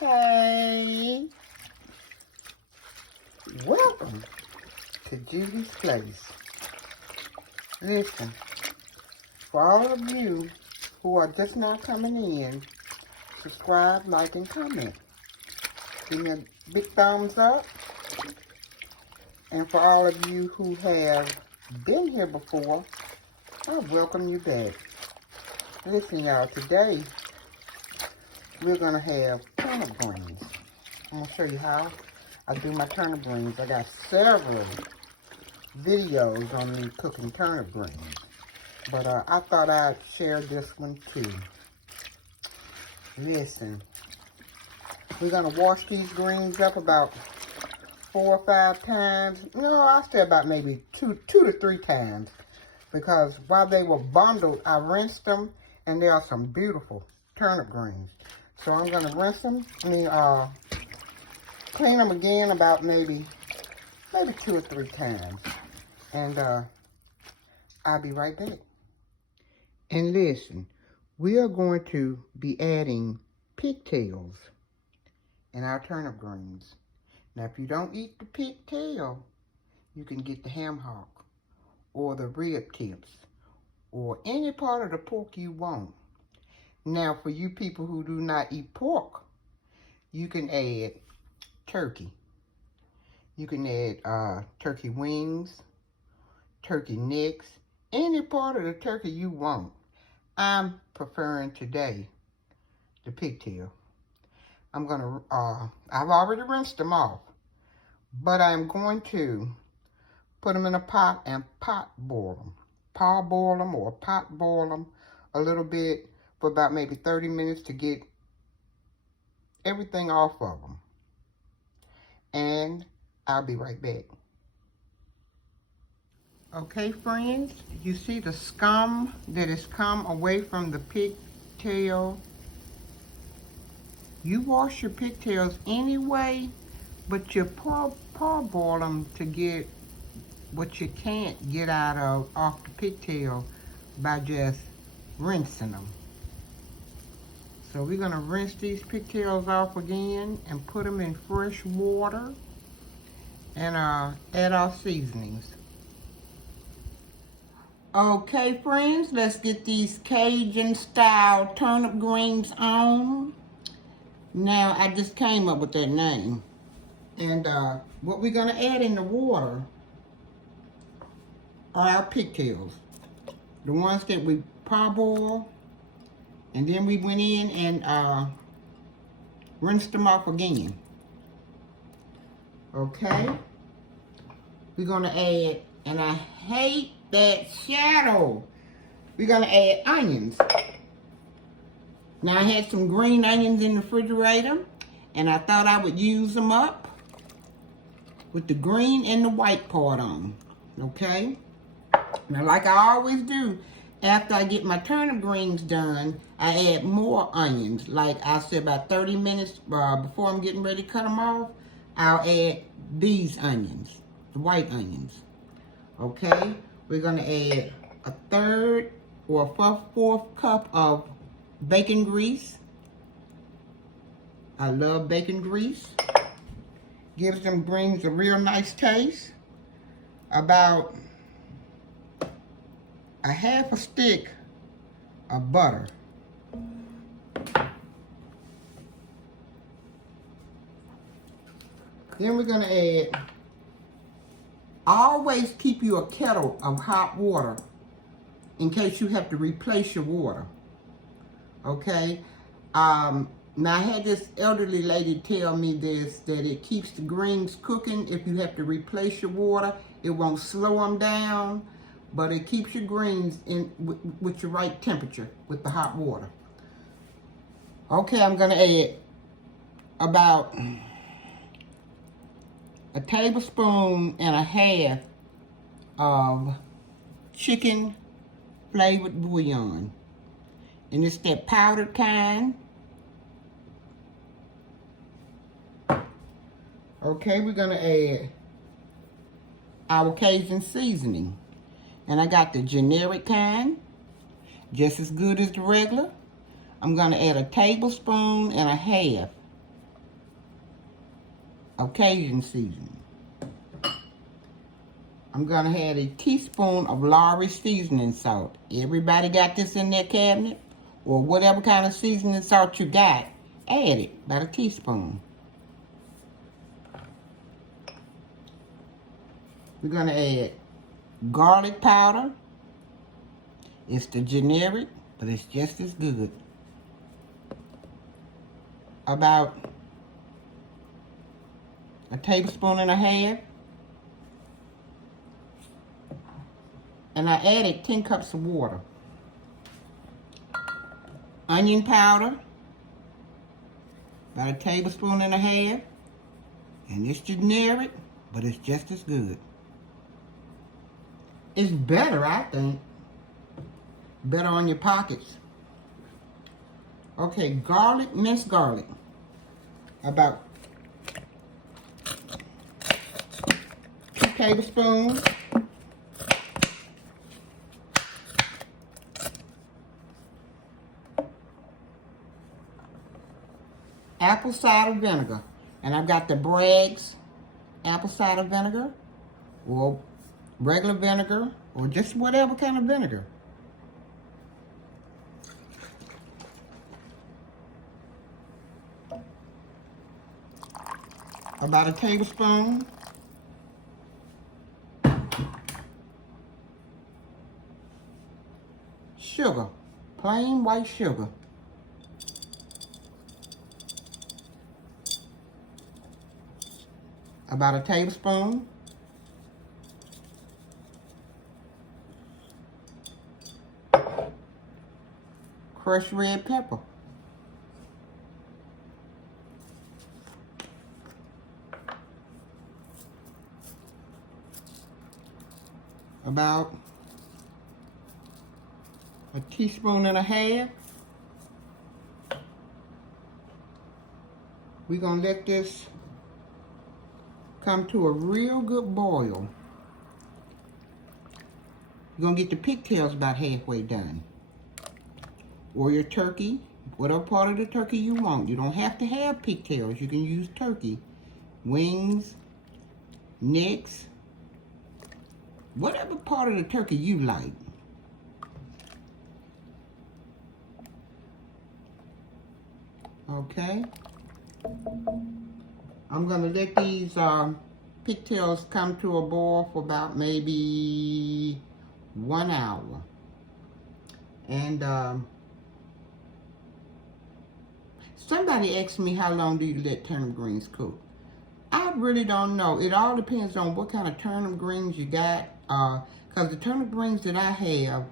Hey, welcome to Judy's Place. Listen, for all of you who are just now coming in, subscribe, like, and comment. Give me a big thumbs up. And for all of you who have been here before, I welcome you back. Listen, y'all, today we're going to have turnip greens. I'm going to show you how I do my turnip greens. I got several videos on me cooking turnip greens, but I thought I'd share this one too. Listen, we're going to wash these greens up about 4 or 5 times. No, I'll say about maybe two to 3 times, because while they were bundled, I rinsed them, and they are some beautiful turnip greens. So I'm going to rinse them, clean them again about maybe 2 or 3 times. And I'll be right back. And listen, we are going to be adding pigtails in our turnip greens. Now, if you don't eat the pigtail, you can get the ham hock or the rib tips or any part of the pork you want. Now, for you people who do not eat pork, you can add turkey. You can add turkey wings, turkey necks, any part of the turkey you want. I'm preferring today the pigtail. I'm going to, I've already rinsed them off, but I'm going to put them in a pot and pot boil them. Parboil them or pot boil them a little bit for about maybe 30 minutes to get everything off of them. And I'll be right back. Okay, friends, you see the scum that has come away from the pigtail? You wash your pigtails anyway, but you parboil them to get what you can't get off the pigtail by just rinsing them. So we're going to rinse these pigtails off again and put them in fresh water and add our seasonings. Okay, friends, let's get these Cajun style turnip greens on. Now, I just came up with that name. And what we're going to add in the water are our pigtails. The ones that we parboiled. And then we went in and rinsed them off again. Okay. We're going to add, and I hate that shadow. We're going to add onions. Now I had some green onions in the refrigerator, and I thought I would use them up with the green and the white part on. Okay. Now, like I always do, after I get my turnip greens done, I add more onions. Like I said, about 30 minutes before I'm getting ready to cut them off, I'll add these onions, the white onions. Okay, we're gonna add a 1/3 or a 4th cup of bacon grease. I love bacon grease. Gives them greens a real nice taste. About a half a stick of butter. Then we're gonna add, always keep you a kettle of hot water in case you have to replace your water, okay? Now I had this elderly lady tell me this, that it keeps the greens cooking. If you have to replace your water, it won't slow them down, but it keeps your greens in with your right temperature with the hot water. Okay, I'm gonna add about a tablespoon and a half of chicken flavored bouillon. And it's that powdered kind. Okay, we're gonna add our Cajun seasoning. And I got the generic kind, just as good as the regular. I'm gonna add a tablespoon and a half of Cajun seasoning. I'm gonna add a teaspoon of Lawry seasoning salt. Everybody got this in their cabinet? Or whatever kind of seasoning salt you got, add it, about a teaspoon. We're gonna add garlic powder. It's the generic, but it's just as good. About a tablespoon and a half. And I added 10 cups of water. Onion powder, about a tablespoon and a half. And it's generic, but it's just as good. It's better, I think. Better on your pockets. Okay, garlic, minced garlic. About 2 tablespoons. Apple cider vinegar. And I've got the Bragg's apple cider vinegar, or regular vinegar, or just whatever kind of vinegar. About a tablespoon. Sugar, plain white sugar. About a tablespoon. Crushed red pepper. About a teaspoon and a half. We're gonna let this come to a real good boil. You're gonna get the pigtails about halfway done. Or your turkey, whatever part of the turkey you want. You don't have to have pigtails. You can use turkey. Wings, necks, whatever part of the turkey you like. Okay. I'm gonna let these pigtails come to a boil for about maybe 1 hour. And somebody asked me, how long do you let turnip greens cook? I really don't know. It all depends on what kind of turnip greens you got. Because the turnip greens that I have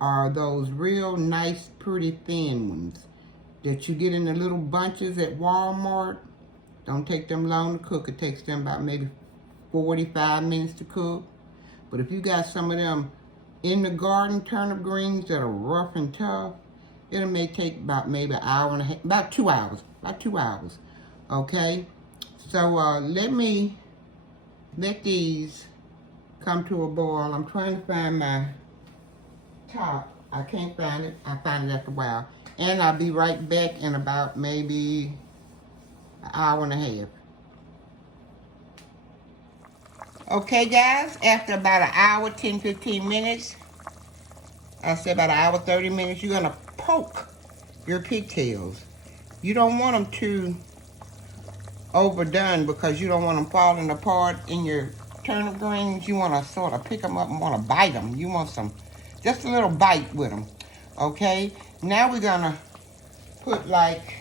are those real nice, pretty thin ones that you get in the little bunches at Walmart. Don't take them long to cook. It takes them about maybe 45 minutes to cook. But if you got some of them in the garden turnip greens that are rough and tough, it may take about maybe an hour and a half, about 2 hours, okay? So let these come to a boil. I'm trying to find my top. I can't find it. I find it after a while. And I'll be right back in about maybe an hour and a half. Okay, guys, after about an hour, 10, 15 minutes, I said about an hour, 30 minutes, you're gonna poke your pigtails. You don't want them too overdone because you don't want them falling apart in your turnip greens. You want to sort of pick them up and want to bite them. You want just a little bite with them. Okay, now we're gonna put like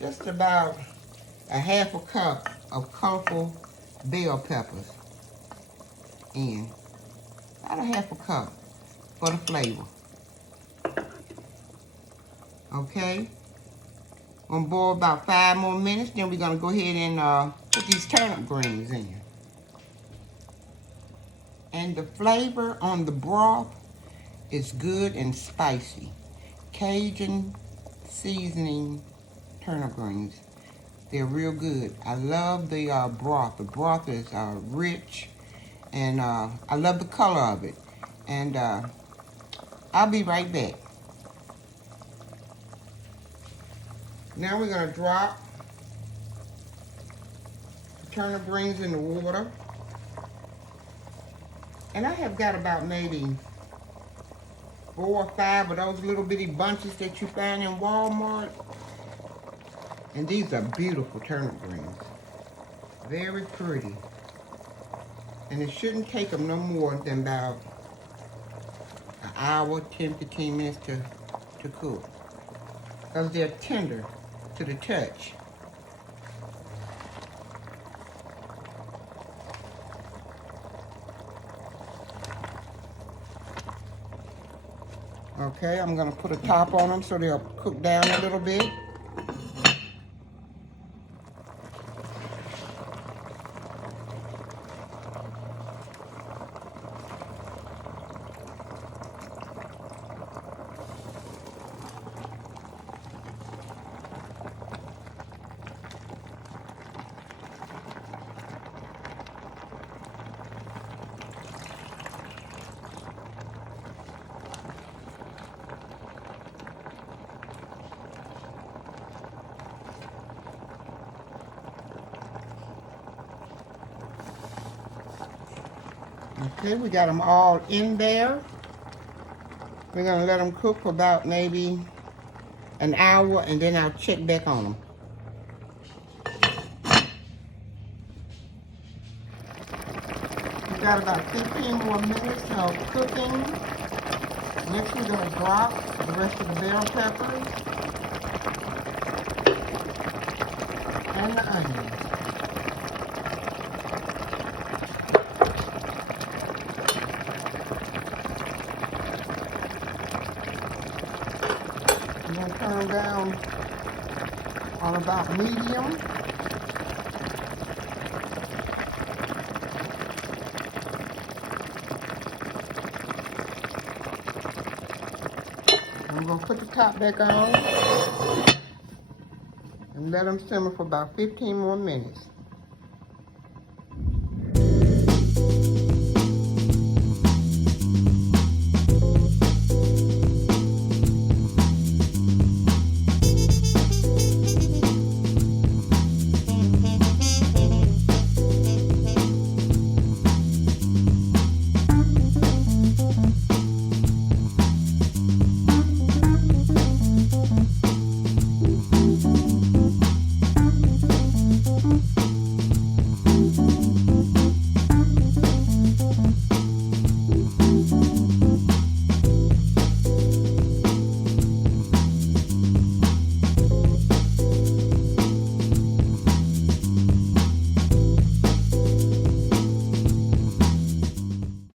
just about a half a cup of colorful bell peppers in. About a half a cup for the flavor. Okay, gonna boil about 5 more minutes. Then we're gonna go ahead and put these turnip greens in. And the flavor on the broth is good and spicy. Cajun seasoning turnip greens. They're real good. I love the broth. The broth is rich, and I love the color of it. And I'll be right back. Now we're gonna drop the turnip greens in the water. And I have got about maybe 4 or 5 of those little bitty bunches that you find in Walmart. And these are beautiful turnip greens. Very pretty. And it shouldn't take them no more than about an hour, 10, 15 minutes to cook. Because they're tender to the touch. Okay, I'm gonna put a top on them so they'll cook down a little bit. Okay, we got them all in there. We're gonna let them cook for about maybe an hour, and then I'll check back on them. We got about 15 more minutes of cooking. Next we're gonna drop the rest of the bell peppers and the onions. I'm going to turn them down on about medium. I'm going to put the top back on and let them simmer for about 15 more minutes.